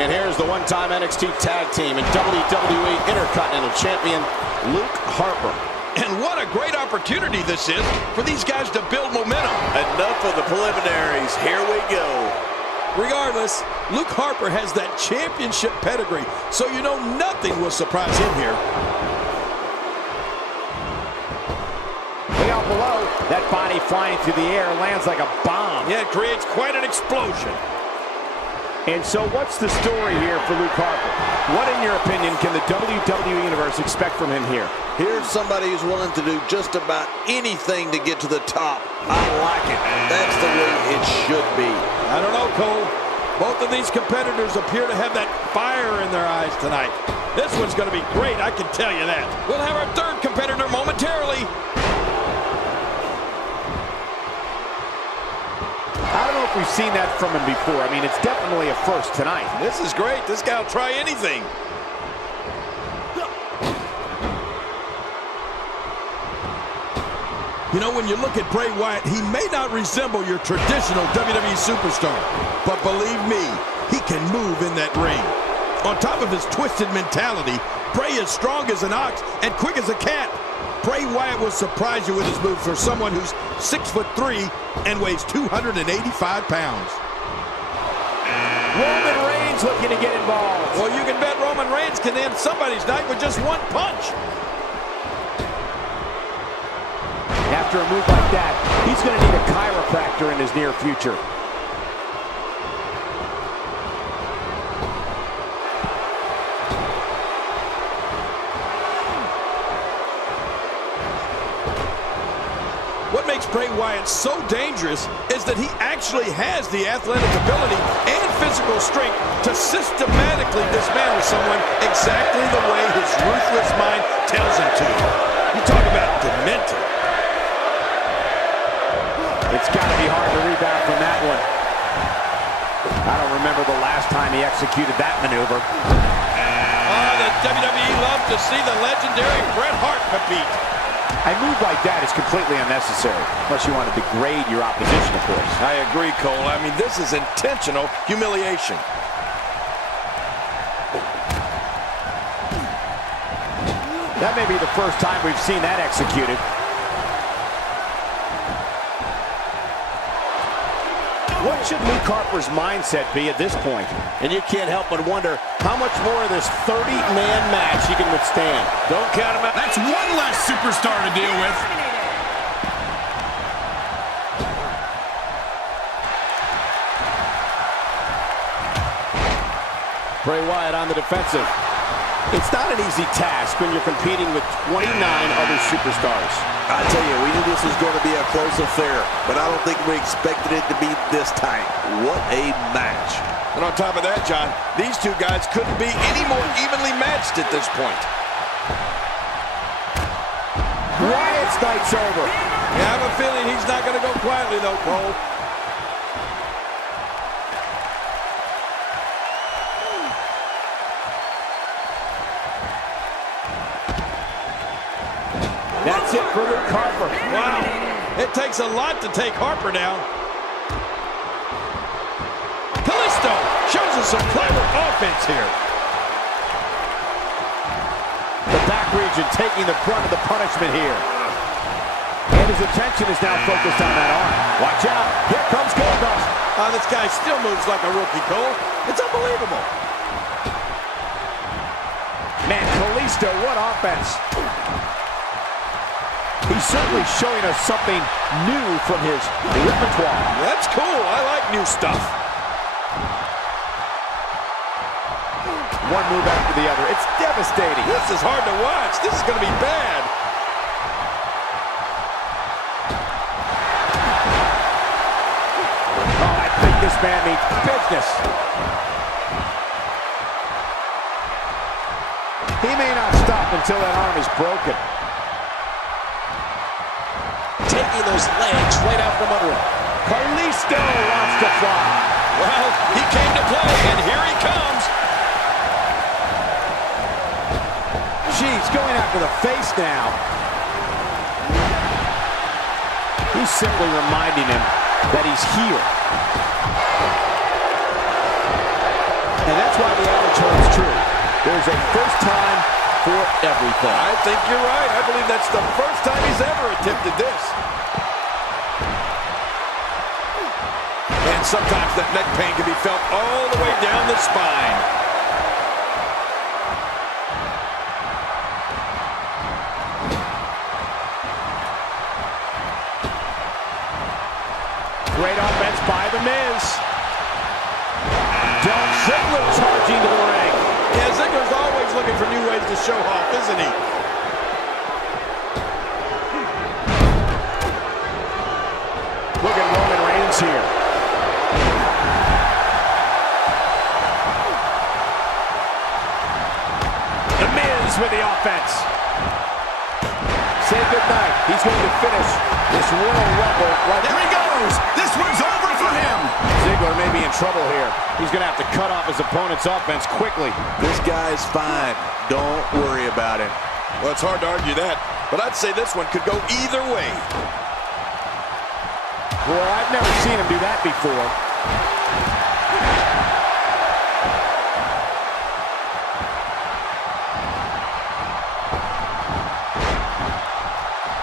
And here's the one-time NXT Tag Team and WWE Intercontinental Champion, Luke Harper. And what a great opportunity this is for these guys to build momentum. Enough of the preliminaries. Here we go. Regardless, Luke Harper has that championship pedigree, so you know nothing will surprise him here. Way out below, that body flying through the air lands like a bomb. Yeah, it creates quite an explosion. And so what's the story here for Luke Harper? What, in your opinion, can the WWE Universe expect from him here? Here's somebody who's willing to do just about anything to get to the top. I like it. That's the way it should be. I don't know, Cole. Both of these competitors appear to have that fire in their eyes tonight. This one's going to be great, I can tell you that. We'll have our third competitor momentarily. I don't know if we've seen that from him before. I mean, it's definitely a first tonight. This is great. This guy will try anything. You know, when you look at Bray Wyatt, he may not resemble your traditional WWE superstar, but believe me, he can move in that ring. On top of his twisted mentality, Bray is strong as an ox and quick as a cat. Bray Wyatt will surprise you with his moves for someone who's 6'3" and weighs 285 pounds. Roman Reigns looking to get involved. Well, you can bet Roman Reigns can end somebody's night with just one punch. After a move like that, he's going to need a chiropractor in his near future. What makes Bray Wyatt so dangerous is that he actually has the athletic ability and physical strength to systematically dismantle someone exactly the way his ruthless mind tells him to. You talk about demented. It's got to be hard to rebound from that one. I don't remember the last time he executed that maneuver. Oh, the WWE loves to see the legendary Bret Hart compete. A move like that is completely unnecessary, unless you want to degrade your opposition, of course. I agree, Cole. I mean, this is intentional humiliation. That may be the first time we've seen that executed. What should Luke Harper's mindset be at this point? And you can't help but wonder how much more of this 30-man match he can withstand. Don't count him out. That's one less superstar to deal with. Bray Wyatt on the defensive. It's not an easy task when you're competing with 29 other superstars. I tell you, we knew this was going to be a close affair, but I don't think we expected it to be this tight. What a match. And on top of that, John, these two guys couldn't be any more evenly matched at this point. Wyatt's night's over. Yeah, I have a feeling he's not going to go quietly, though, Cole. That's it for Luke Harper. Wow. It takes a lot to take Harper down. Kalisto shows us some clever offense here. The back region taking the brunt of the punishment here. And his attention is now focused on that arm. Watch out. Here comes Goldust. This guy still moves like a rookie, Cole. It's unbelievable. Man, Kalisto, what offense. He's certainly showing us something new from his repertoire. That's cool. I like new stuff. One move after the other. It's devastating. This is hard to watch. This is going to be bad. Oh, I think this man means business. He may not stop until that arm is broken. Taking those legs right out from under him. Kalisto wants to fly. Well, he came to play, and here he comes. Jeez, going after the face now. He's simply reminding him that he's here. And that's why the adage holds true. There's a first time for everything. I think you're right. I believe that's the first time he's ever attempted this. And sometimes that neck pain can be felt all the way down the spine. Great offense by The Miz. Dolph Ziggler charging to the ring. Yeah, Ziggler's always looking for new ways to show off, isn't he? Look at Roman Reigns here. The Miz with the offense. Say goodnight. He's going to finish this Royal Rumble right There he goes. This one's over for him. Ziggler may be in trouble here. He's going to have to cut off his opponent's offense quickly. This guy's fine. Don't worry about him. Well, it's hard to argue that, but I'd say this one could go either way. Well, I've never seen him do that before.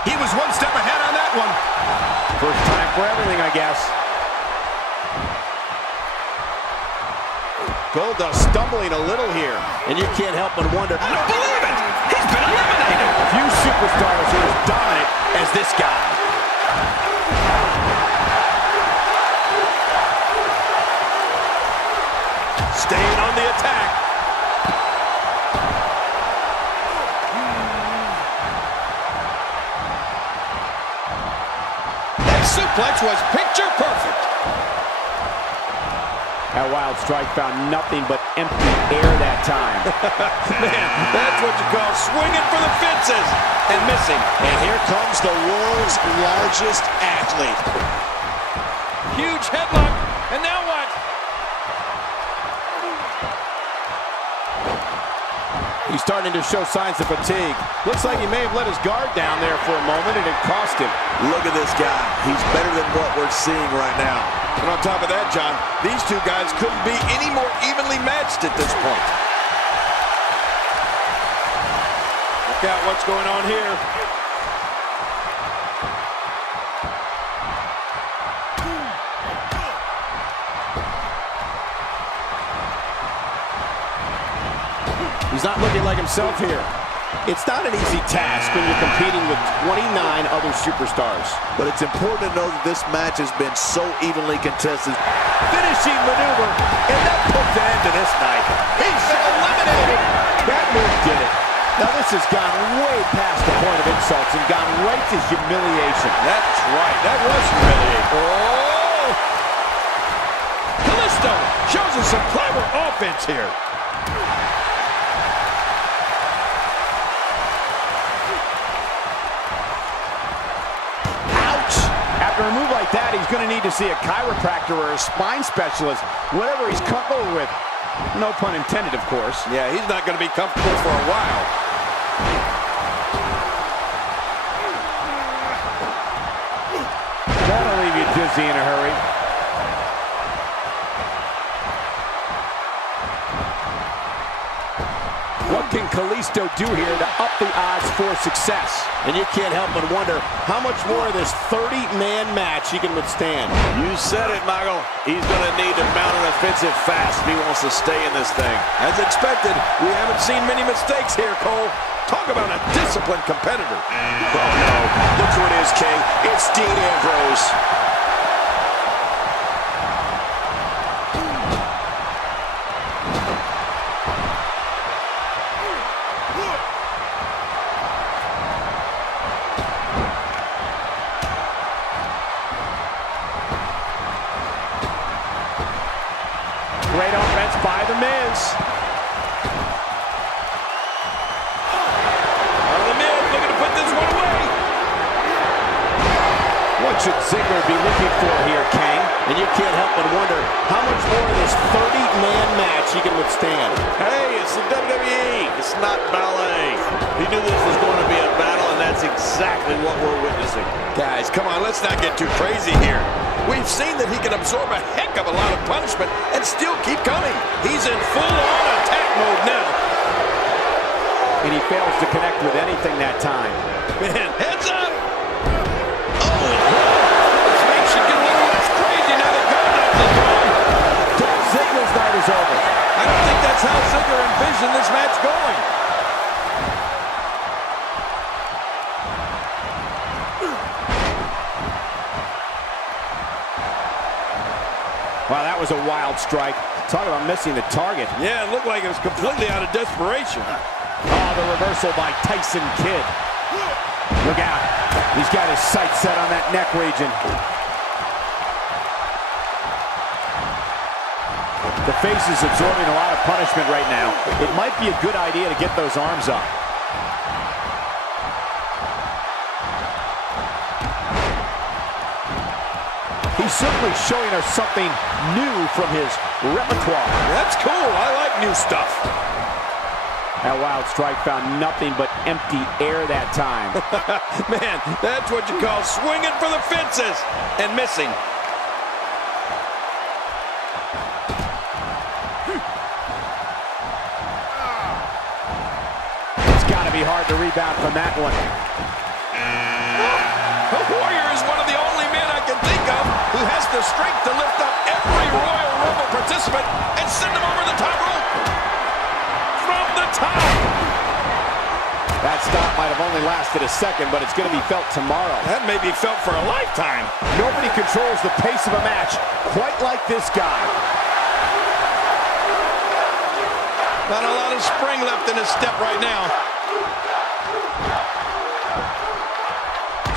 He was one step ahead on that one. First time for everything, I guess. Goldust stumbling a little here. And you can't help but wonder. I don't believe it. He's been eliminated. Few superstars are as dominant as this guy. Staying on the attack. That suplex was picture perfect. That wild strike found nothing but empty air that time. Man, that's what you call swinging for the fences and missing. And here comes the world's largest athlete. Huge headlock, and now what? He's starting to show signs of fatigue. Looks like he may have let his guard down there for a moment, and it cost him. Look at this guy. He's better than what we're seeing right now. And on top of that, John, these two guys couldn't be any more evenly matched at this point. Look out what's going on here. He's not looking like himself here. It's not an easy task when you're competing with 29 other superstars. But it's important to know that this match has been so evenly contested. Finishing maneuver, and that puts an end to this night. He's eliminated. That move did it. Now this has gone way past the point of insults and gone right to humiliation. That's right. That was humiliating. Oh! Callisto shows us some clever offense here. After a move like that, he's going to need to see a chiropractor or a spine specialist, whatever he's comfortable with. No pun intended, of course. Yeah, he's not going to be comfortable for a while. That'll leave you dizzy in a hurry. What can Kalisto do here to up the odds for success? And you can't help but wonder how much more of this 30-man match he can withstand. You said it, Michael. He's going to need to mount an offensive fast if he wants to stay in this thing. As expected, we haven't seen many mistakes here, Cole. Talk about a disciplined competitor. Oh, no. Look who it is, Kay. It's Dean Ambrose. Great offense by The Miz. The Miz looking to put this one away. What should Ziggler be looking for here, King? And you can't help but wonder how much more of this 30-man match he can withstand. Hey, it's the WWE. It's not ballet. He knew this was going to be a battle, and that's exactly what we're witnessing. Guys, come on, let's not get too crazy here. We've seen that he can absorb a heck of a lot of punishment and still keep coming. He's in full-on attack mode now. And he fails to connect with anything that time. Man, heads up! Oh, this makes you get a little less crazy now that Goldberg's is gone. Ziggler's night is over. I don't think that's how Ziggler envisioned this match going. Wow, that was a wild strike. Talk about missing the target. Yeah, it looked like it was completely out of desperation. Oh, the reversal by Tyson Kidd. Look out. He's got his sights set on that neck region. The face is absorbing a lot of punishment right now. It might be a good idea to get those arms up. He's certainly showing us something new from his repertoire. That's cool. I like new stuff. That wild strike found nothing but empty air that time. Man, that's what you call swinging for the fences and missing. It's got to be hard to rebound from that one. The Warrior is one of the only men I can think of who has the strength to lift up every Royal Rumble participant and send them over the top rope. From the top. That stop might have only lasted a second, but it's going to be felt tomorrow. That may be felt for a lifetime. Nobody controls the pace of a match quite like this guy. Not a lot of spring left in his step right now.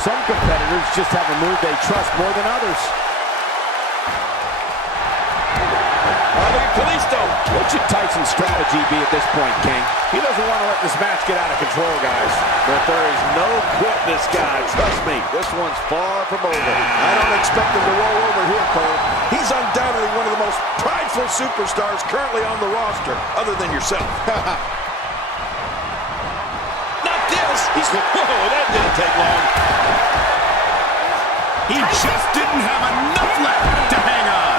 Some competitors just have a move they trust more than others. Oh, look at Kalisto. What should Tyson's strategy be at this point, King? He doesn't want to let this match get out of control, guys. But there is no quitting this guy. Trust me, this one's far from over. I don't expect him to roll over here, Cole. He's undoubtedly one of the most prideful superstars currently on the roster, other than yourself. Not this. Whoa, that didn't take long. He just didn't have enough left to hang on.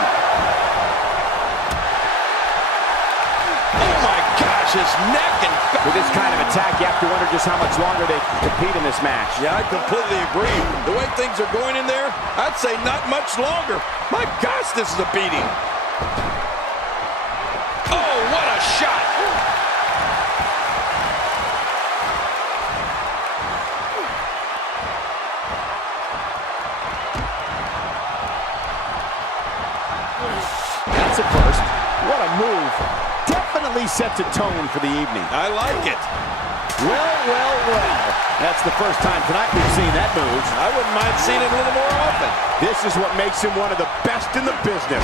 Oh my gosh, his neck and back. With this kind of attack, you have to wonder just how much longer they can compete in this match. Yeah, I completely agree. The way things are going in there, I'd say not much longer. My gosh, this is a beating. Oh, what a shot. That's a first. What a move. Definitely sets a tone for the evening. I like it. Well, well, well. That's the first time tonight we've seen that move. I wouldn't mind seeing it a little more often. This is what makes him one of the best in the business.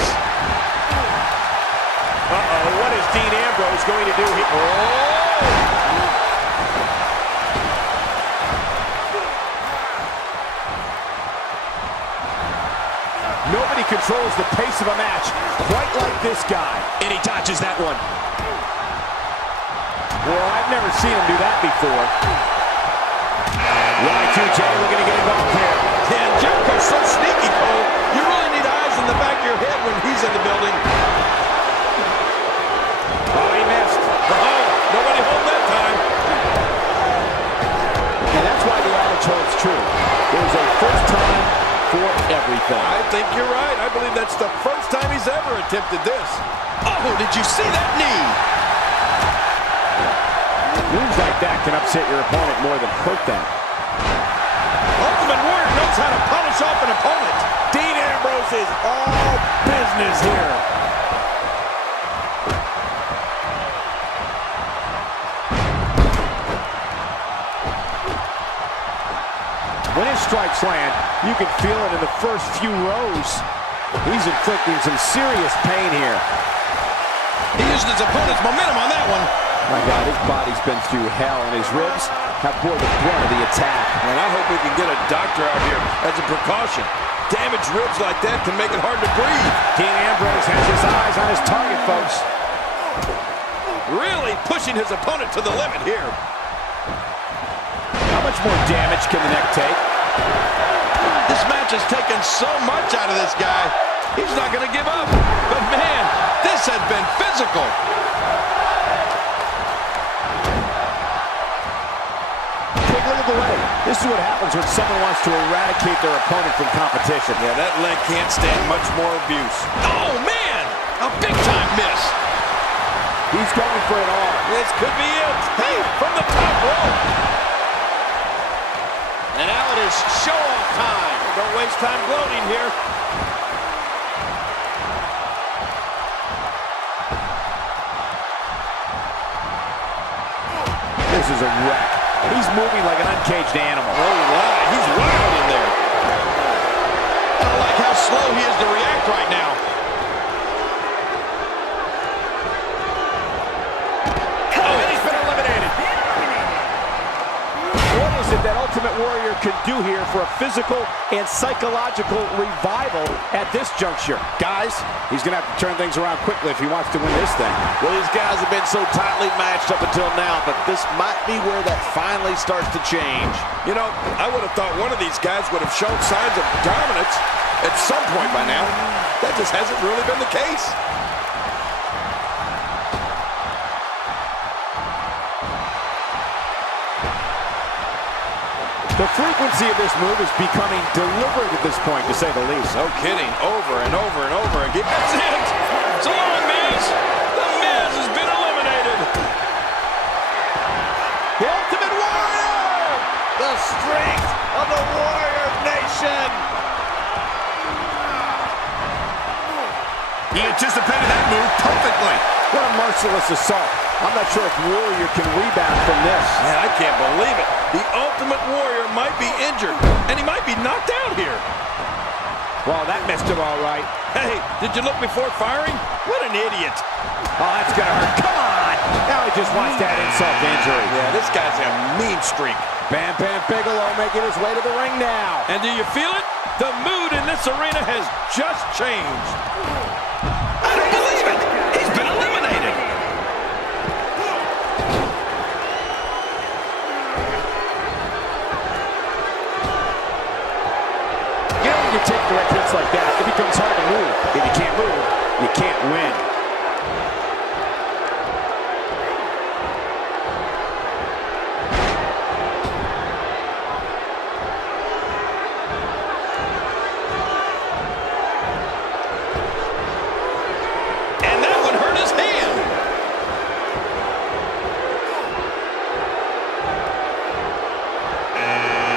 Uh-oh, what is Dean Ambrose going to do here? Oh! Nobody controls the pace of a match quite like this guy. And he dodges that one. Well, I've never seen him do that before. Y2J looking to get involved here. Yeah, Jericho's so sneaky, Cole. You really need eyes in the back of your head when he's in the building. Oh, he missed. Oh, nobody home that time. And that's why the adage holds true. There's a first time for everything. I think you're right. I believe that's the first time he's ever attempted this. Oh, did you see that knee? Moves like that can upset your opponent more than hurt them. Ultimate Warrior knows how to polish off an opponent. Dean Ambrose is all business here. When his strikes land, you can feel it in the first few rows. He's inflicting some serious pain here. He used his opponent's momentum on that one. My God, his body's been through hell, and his ribs have bore the brunt of the attack. And I hope we can get a doctor out here as a precaution. Damaged ribs like that can make it hard to breathe. Dean Ambrose has his eyes on his target, folks. Really pushing his opponent to the limit here. How much more damage can the neck take? This match has taken so much out of this guy. He's not going to give up. But man, this has been physical. Take a look at the leg. This is what happens when someone wants to eradicate their opponent from competition. Yeah, that leg can't stand much more abuse. Oh, man! A big-time miss. He's going for it all. This could be it. Hey, from the top rope. And now it is show-off time. Don't waste time gloating here. This is a wreck. He's moving like an uncaged animal. Oh, wow. He's wild in there. I don't like how slow he is to react right now. Oh, and he's been eliminated. What is it that Ultimate Warrior can do here for a physical and psychological revival at this juncture? Guys, he's going to have to turn things around quickly if he wants to win this thing. Well, these guys have been so tightly matched up until now, but this might be where that finally starts to change. You know, I would have thought one of these guys would have shown signs of dominance at some point by now. That just hasn't really been the case. The frequency of this move is becoming deliberate at this point, to say the least. No kidding. Over and over and over again. That's it. So long, Miz. The Miz has been eliminated. The Ultimate Warrior! The strength of the Warrior Nation. He anticipated that move perfectly. What a merciless assault. I'm not sure if Warrior can rebound from this. Man, I can't believe it. The Ultimate Warrior might be injured, and he might be knocked out here. Well, that missed him all right. Hey, did you look before firing? What an idiot. Oh, that's going to hurt. Come on! Now he just wants to add insult to injury. Yeah, this guy's a mean streak. Bam Bam Bigelow making his way to the ring now. And do you feel it? The mood in this arena has just changed. I don't believe it! He's been eliminated! You know, when you take direct hits like that, it becomes hard to move. If you can't move, you can't win. And that one hurt his hand.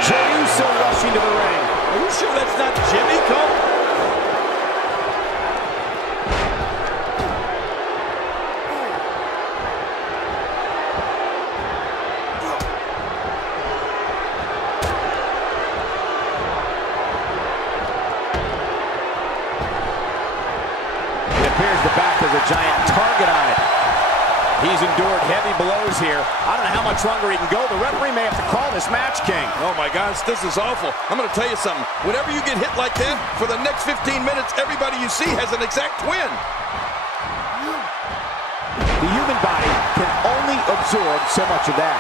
Jey Uso rushing to the ring. Are you sure that's not Jimmy Cole? It appears the back has a giant target on it. He's endured heavy blows here. I don't know how much longer he can go. The referee may have to call this match, King. Oh my gosh, this is awful. I'm going to tell you something. Whenever you get hit like that, for the next 15 minutes, everybody you see has an exact twin. The human body can only absorb so much of that.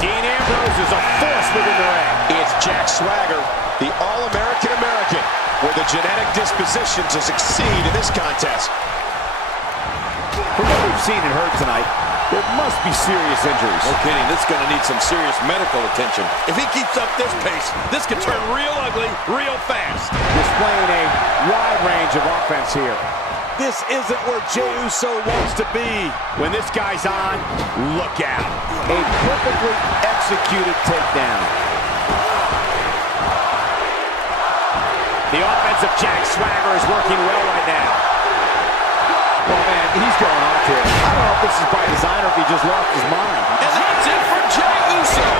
Dean Ambrose is a force within the ring. It's Jack Swagger, the All-American American, with a genetic disposition to succeed in this contest. From what we've seen and heard tonight, there must be serious injuries. No kidding, this is going to need some serious medical attention. If he keeps up this pace, this could turn real ugly real fast. Displaying a wide range of offense here. This isn't where Jey Uso wants to be. When this guy's on, look out. A perfectly executed takedown. The offense of Jack Swagger is working well right now. Oh man, he's going off here. I don't know if this is by design or if he just lost his mind. And that's it for Jey Uso.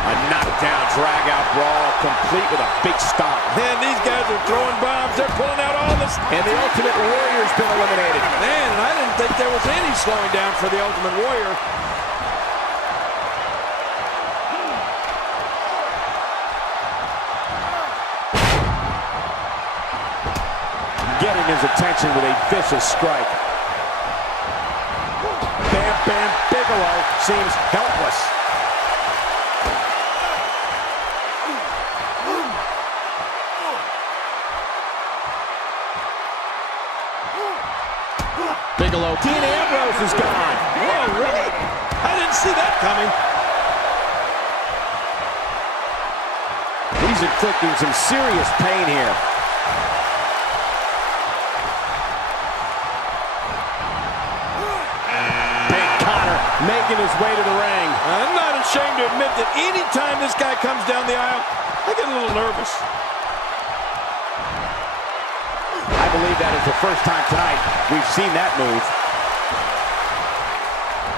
A knockdown, drag-out brawl, complete with a big stomp. Man, these guys are throwing bombs. They're pulling out all ridiculous. And the Ultimate Warrior's been eliminated. Man, I didn't think there was any slowing down for the Ultimate Warrior. Getting his attention with a vicious strike. Bam Bam Bigelow seems helpless. Bigelow. Dean Ambrose is gone. Whoa, really? I didn't see that coming. He's inflicting some serious pain here. Big Connor making his way to the ring. I'm not ashamed to admit that anytime this guy comes down the aisle, I get a little nervous. I believe that is the first time tonight we've seen that move.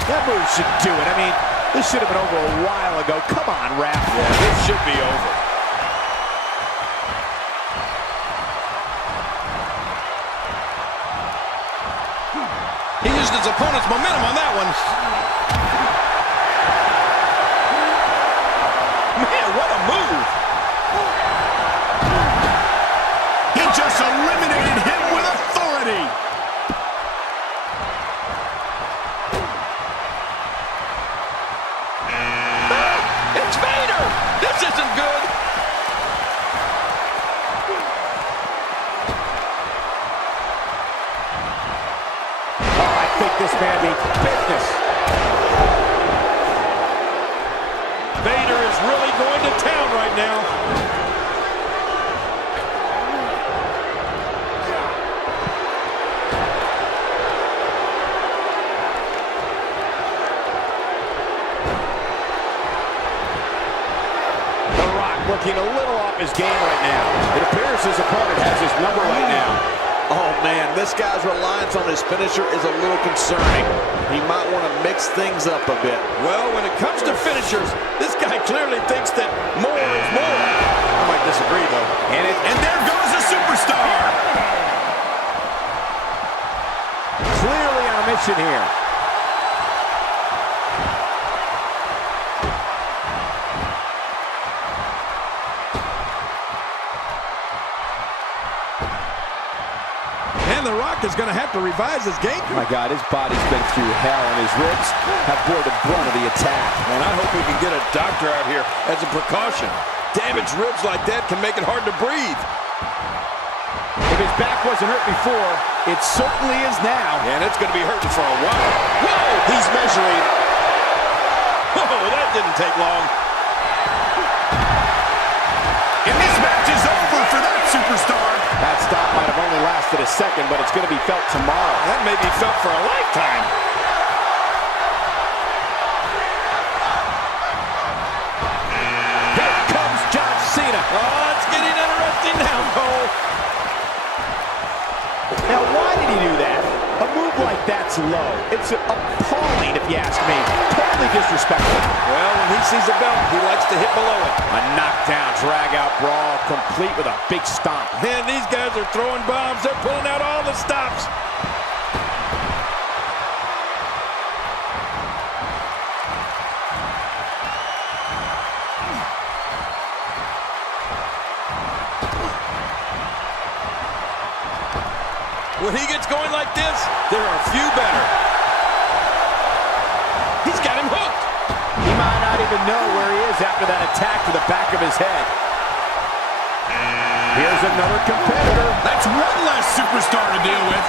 That move should do it. I mean, this should have been over a while ago. Come on, ref. Yeah, this should be over. He used his opponent's momentum on that one. Man, what a move. He just eliminated him with authority. It's Vader! This isn't good! Oh, I think this man means business. Vader is really going to town right now. Looking a little off his game right now. It appears his opponent has his number right now. Oh, man, this guy's reliance on his finisher is a little concerning. He might want to mix things up a bit. Well, when it comes to finishers, this guy clearly thinks that more is more. I might disagree, though. And there goes the superstar. Clearly on a mission here. And The Rock is going to have to revise his game. My God, his body's been through hell, and his ribs have bore the brunt of the attack. And I hope we can get a doctor out here as a precaution. Damaged ribs like that can make it hard to breathe. If his back wasn't hurt before, it certainly is now. And it's going to be hurting for a while. Whoa! He's measuring. Oh, that didn't take long. And this match is over for that superstar. That stop might have only lasted a second, but it's going to be felt tomorrow. That may be felt for a lifetime. Here comes John Cena. Oh, it's getting interesting now, Cole. Now, why did he do that? A move like that's low. It's appalling, if you ask me. Totally disrespectful. Well, when he sees a belt, he likes to hit below it. A knockdown, drag-out brawl, complete with a big stomp. Man, these guys are throwing bombs. They're pulling out all the stops. When he gets going like this, there are a few better. He's got him hooked. He might not even know where he is after that attack to the back of his head. Here's another competitor. That's one less superstar to deal with.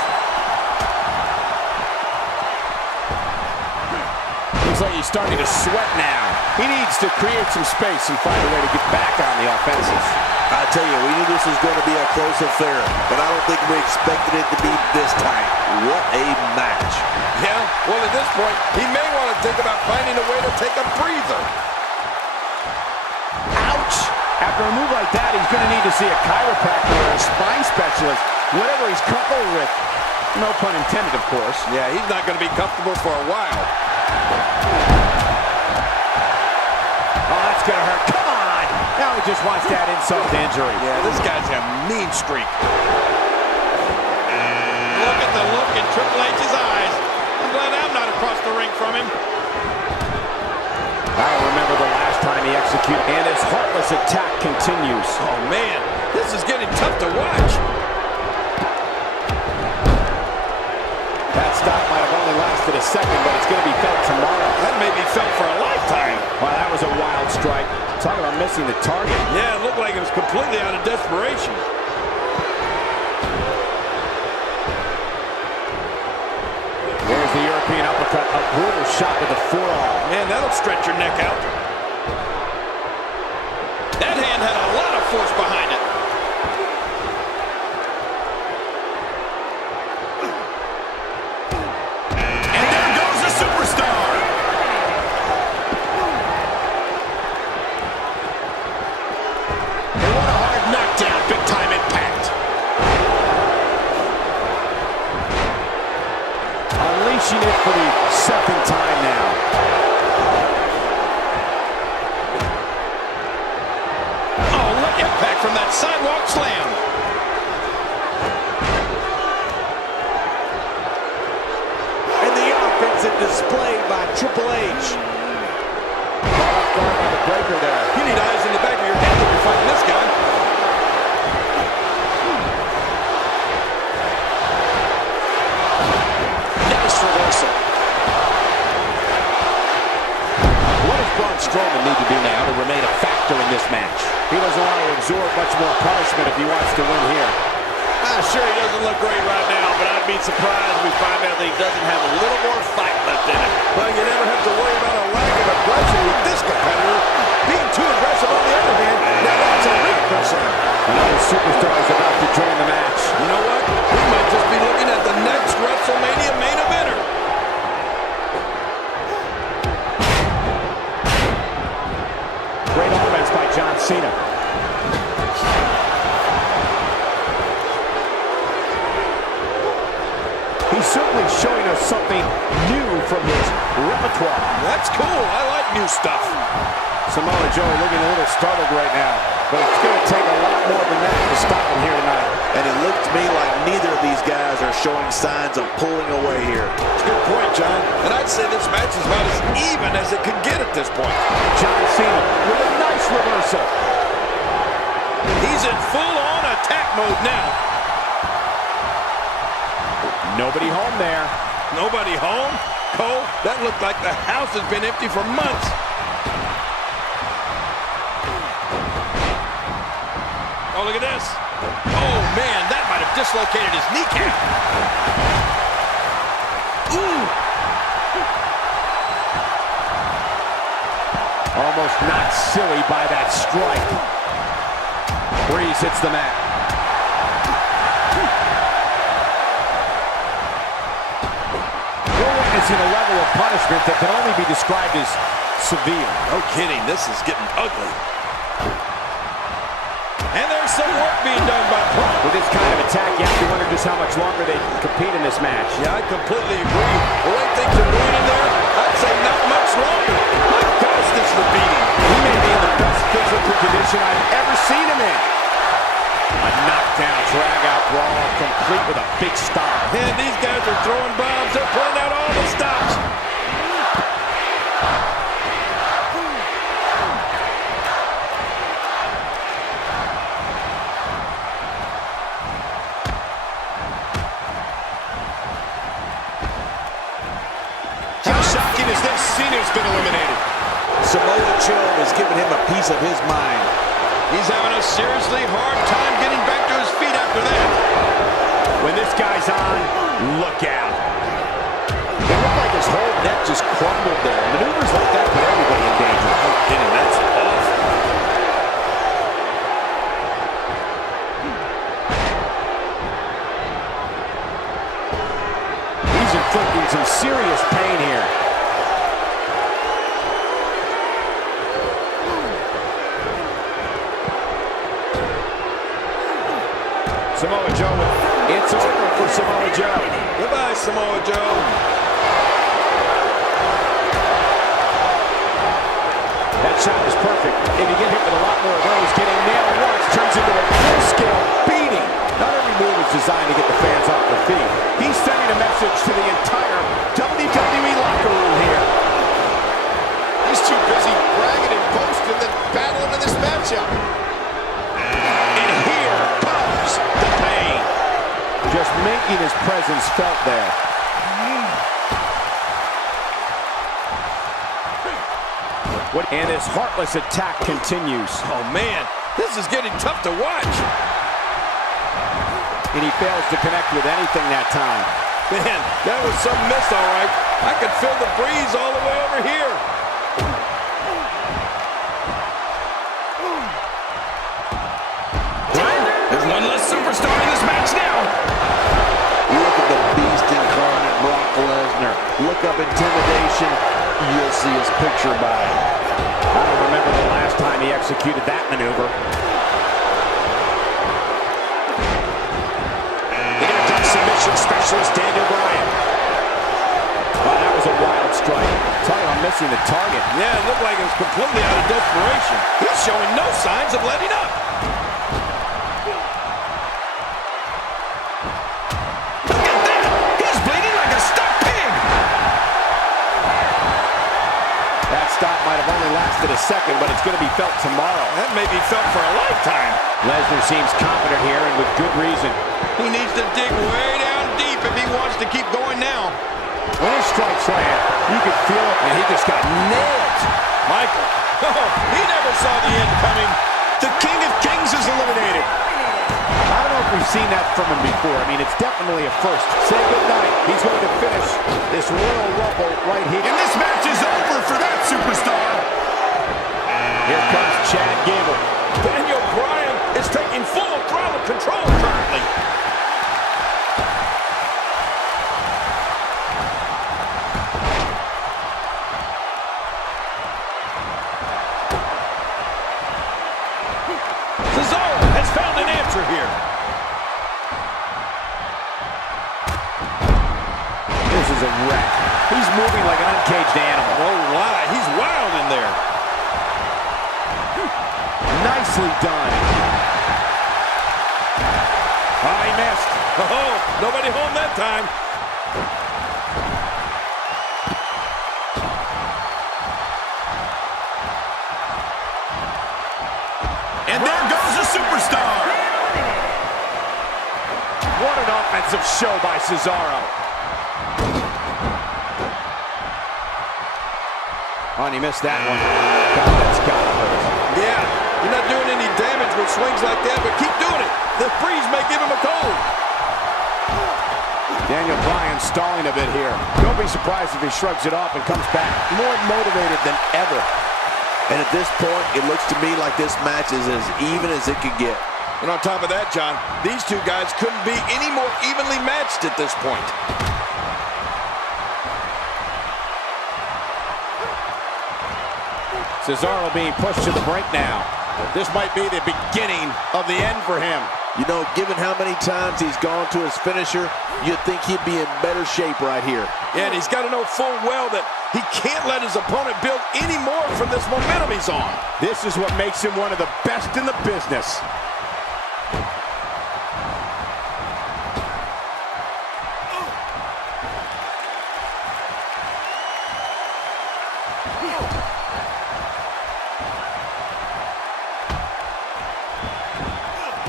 Looks like he's starting to sweat now. He needs to create some space and find a way to get back on the offensive. I tell you, we knew this was going to be a close affair, but I don't think we expected it to be this tight. What a match. Yeah, well, at this point, he may want to think about finding a way to take a breather. Ouch! After a move like that, he's going to need to see a chiropractor or a spine specialist, whatever he's comfortable with. No pun intended, of course. Yeah, he's not going to be comfortable for a while. Oh, that's going to hurt. Come on! Now he just wants to add insult to injury. Yeah, this guy's a mean streak. the look in Triple H's eyes. I'm glad I'm not across the ring from him. I remember the last time he executed, and his heartless attack continues. Oh, man, this is getting tough to watch. That stop might have only lasted a second, but it's going to be felt tomorrow. That may be felt for a lifetime. Wow, that was a wild strike. Talk about missing the target. Yeah, it looked like it was completely out of desperation. There's the European uppercut, a brutal shot with the forearm. Man, that'll stretch your neck out. That hand had a lot of force behind it. And there goes the superstar. And what a hard knockdown. Big time impact. Unleashing it for the second time now. Oh, what impact from that sidewalk slam. And the offensive display by Triple H. Caught off guard by the breaker there. You need eyes in the back of your head when you're fighting this guy. Nice reversal. What does Braun Strowman need to do now to remain a factor in this match? He doesn't want to absorb much more punishment if he wants to win here. Sure, he doesn't look great right now, but I'd be surprised if we find out that he doesn't have a little more fight left in him. Well, you never have to worry about a lack of aggression with this competitor. Being too aggressive on the other hand, now that's a real concern. Another superstar is about to join the match. You know what? We might just be looking at the next WrestleMania main eventer. Great offense by John Cena. He's certainly showing us something new from his repertoire. That's cool. I like new stuff. Samoa Joe looking a little startled right now, but it's going to take a lot more than that to stop him here tonight. And it looked to me like neither of these guys are showing signs of pulling away here. That's a good point, John. And I'd say this match is about as even as it could get at this point. John Cena with a nice reversal. He's in full-on attack mode now. Nobody home there. Nobody home? Cole, that looked like the house has been empty for months. Oh, look at this. Oh, man, that might have dislocated his kneecap. Ooh. Almost not silly by that strike. Breeze hits the mat. We're witnessing a level of punishment that can only be described as severe. No kidding, this is getting ugly. And there's some work being done by Braun. With this kind of attack, you have to wonder just how much longer they can compete in this match. Yeah, I completely agree. The way things are going in there, I'd say not much longer. My gosh, this is a beating. He may be in the best physical condition I've ever seen him in. A knockdown, drag-out brawl, complete with a big stop. And these guys are throwing bombs. They're pulling out all the stops. How shocking is this? Cena's been eliminated. Samoa Joe has given him a piece of his mind. He's having a seriously hard time getting back to his feet after that. When this guy's on, look out. It looked like his whole neck just crumbled there. Maneuvers like that put everybody in danger. No kidding, that's awful. He's inflicting some serious pain here. Samoa Joe, it's over for Samoa Joe. Goodbye, Samoa Joe. That shot is perfect. If you get hit with a lot more of those, getting nailed once turns into a full-scale beating. Not every move is designed to get the fans off their feet. He's sending a message to the entire WWE locker room here. He's too busy bragging and boasting than battling in this matchup. And here comes the pain. Just making his presence felt there. And his heartless attack continues. Oh, man, this is getting tough to watch. And he fails to connect with anything that time. Man, that was some miss, all right. I could feel the breeze all the way over here. Well, there's one less superstar in this match now. Look at the beast incarnate, Brock Lesnar. Look up intimidation. You'll see his picture by it. I don't remember the last time he executed that maneuver. Submission specialist Daniel Bryan. Wow, that was a wild strike. Talking about missing the target. Yeah, it looked like it was completely out of desperation. He's showing no signs of letting up. Look at that! He's bleeding like a stuck pig. That stop might have only lasted a second, but it's going to be felt tomorrow. That may be felt for a lifetime. Lesnar seems confident here, and with good reason. He needs to dig way down deep if he wants to keep going now. When his strikes land, you can feel it, and he just got nailed. Michael, he never saw the end coming. The King of Kings is eliminated. I don't know if we've seen that from him before. I mean, it's definitely a first. Say goodnight. He's going to finish this Royal Rumble right here. And this match is over for that superstar. Here comes Chad Gable. Daniel Bryan is taking full throttle control currently. Cesaro has found an answer here. This is a wreck. He's moving like an uncaged animal. No lie, he's wild in there. Nicely done. Oh, he missed. Oh, nobody home that time. And there goes the superstar. What an offensive show by Cesaro. Oh, and he missed that one. God, that's gotta hurt. Yeah, you're not doing any damage with swings like that, but keep doing it. The freeze may give him a cold. Daniel Bryan stalling a bit here. Don't be surprised if he shrugs it off and comes back more motivated than ever. And at this point, it looks to me like this match is as even as it could get. And on top of that, John, these two guys couldn't be any more evenly matched at this point. Cesaro being pushed to the brink now. This might be the beginning of the end for him. You know, given how many times he's gone to his finisher, you'd think he'd be in better shape right here. Yeah, and he's got to know full well that he can't let his opponent build any more from this momentum he's on. This is what makes him one of the best in the business.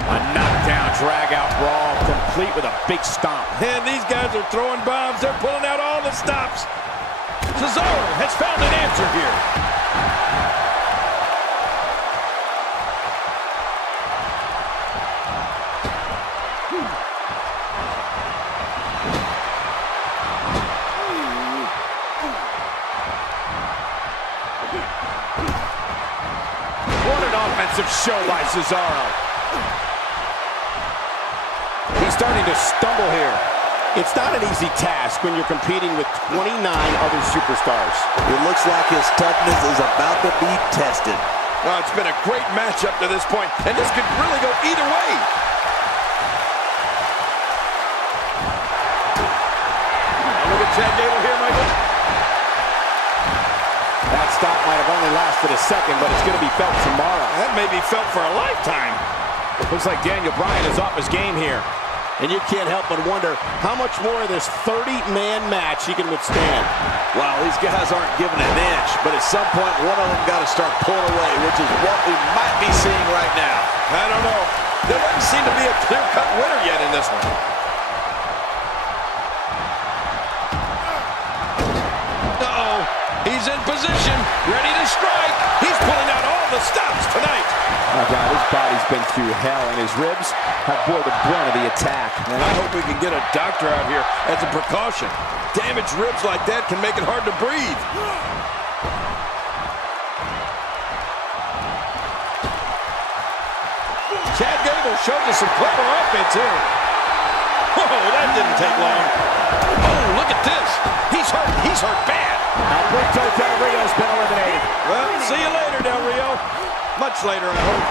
A knockdown, drag-out brawl, complete with a big stomp. And these guys are throwing bombs. They're pulling out all the stops. Cesaro has found an answer here. What an offensive show by Cesaro. He's starting to stumble here. It's not an easy task when you're competing with 29 other superstars. It looks like his toughness is about to be tested. Well, it's been a great match up to this point, and this could really go either way. Look at Chad Gable here, Michael. That stop might have only lasted a second, but it's going to be felt tomorrow. That may be felt for a lifetime. Looks like Daniel Bryan is off his game here. And you can't help but wonder how much more of this 30-man match he can withstand. Wow, these guys aren't giving an inch, but at some point, one of them got to start pulling away, which is what we might be seeing right now. I don't know. There doesn't seem to be a clear-cut winner yet in this one. Uh-oh. He's in position, ready to strike. He's pulling out all the stops tonight. My God, his body's been through hell, and his ribs have bore the brunt of the attack. And I hope we can get a doctor out here as a precaution. Damaged ribs like that can make it hard to breathe. Chad Gable shows us some clever offense here. Whoa, that didn't take long. Oh, look at this. He's hurt. He's hurt bad. Alberto Del Rio's been eliminated. Well, see you later, Del Rio. Much later, I hope.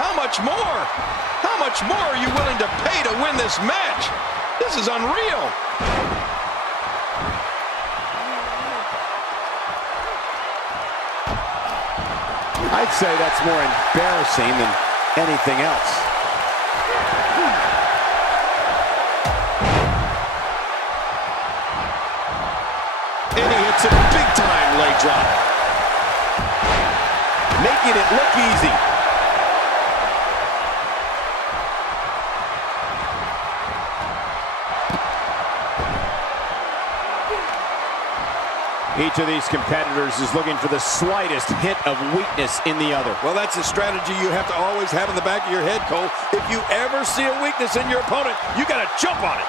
How much more? How much more are you willing to pay to win this match? This is unreal. I'd say that's more embarrassing than anything else. And he hits a big-time leg drop. Making it look easy. Each of these competitors is looking for the slightest hint of weakness in the other. Well, that's a strategy you have to always have in the back of your head, Cole. If you ever see a weakness in your opponent, you got to jump on it.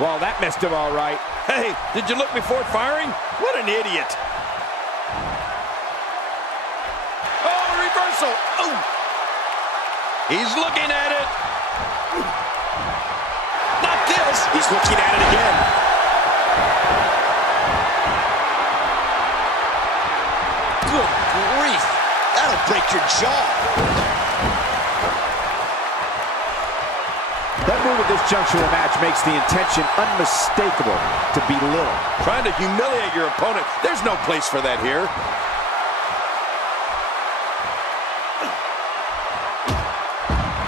Well, that missed him all right. Hey, did you look before firing? What an idiot. Oh, reversal. Oh. He's looking at it. Not this. He's looking at it again. Good grief. That'll break your jaw. That move at this juncture of the match makes the intention unmistakable to belittle. Trying to humiliate your opponent. There's no place for that here.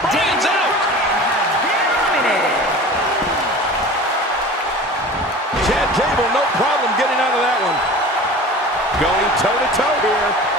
Brian's out. Chad Gable, no problem getting out of that one. Going toe-to-toe here.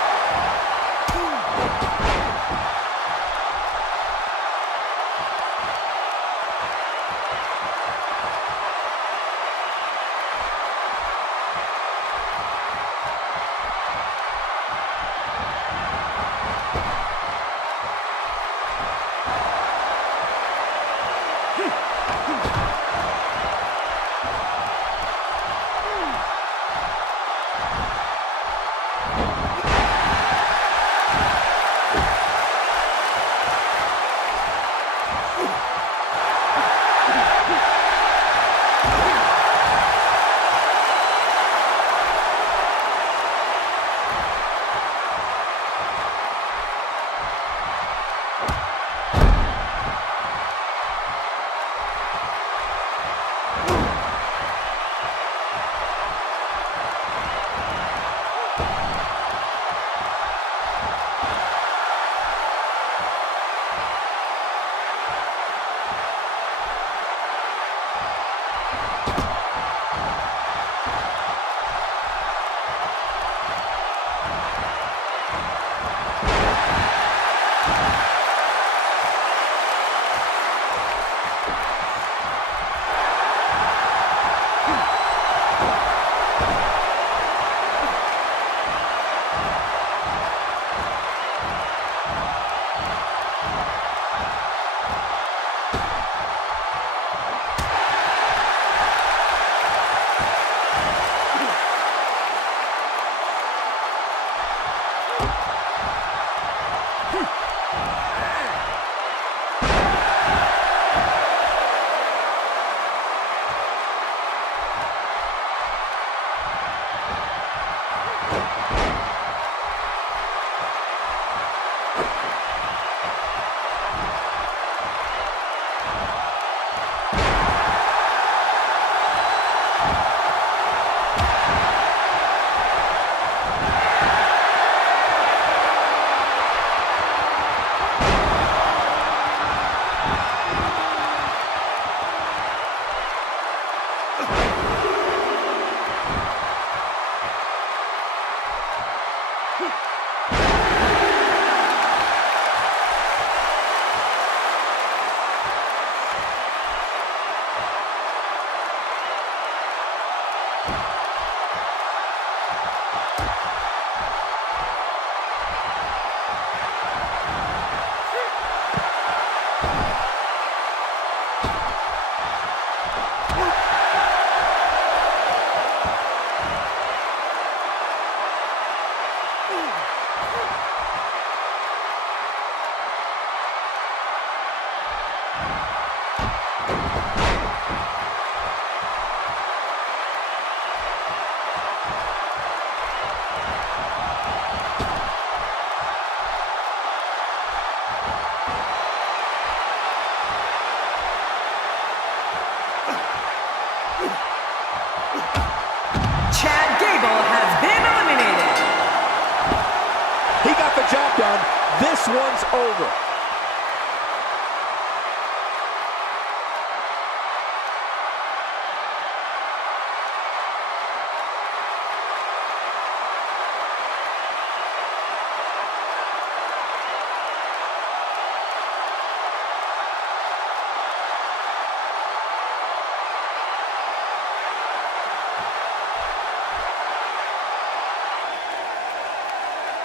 This one's over.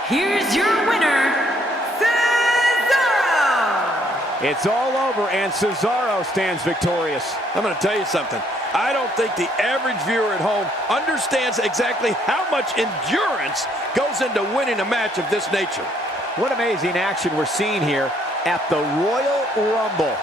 Here's your winner, Cesaro! It's all over, and Cesaro stands victorious. I'm going to tell you something. I don't think the average viewer at home understands exactly how much endurance goes into winning a match of this nature. What amazing action we're seeing here at the Royal Rumble.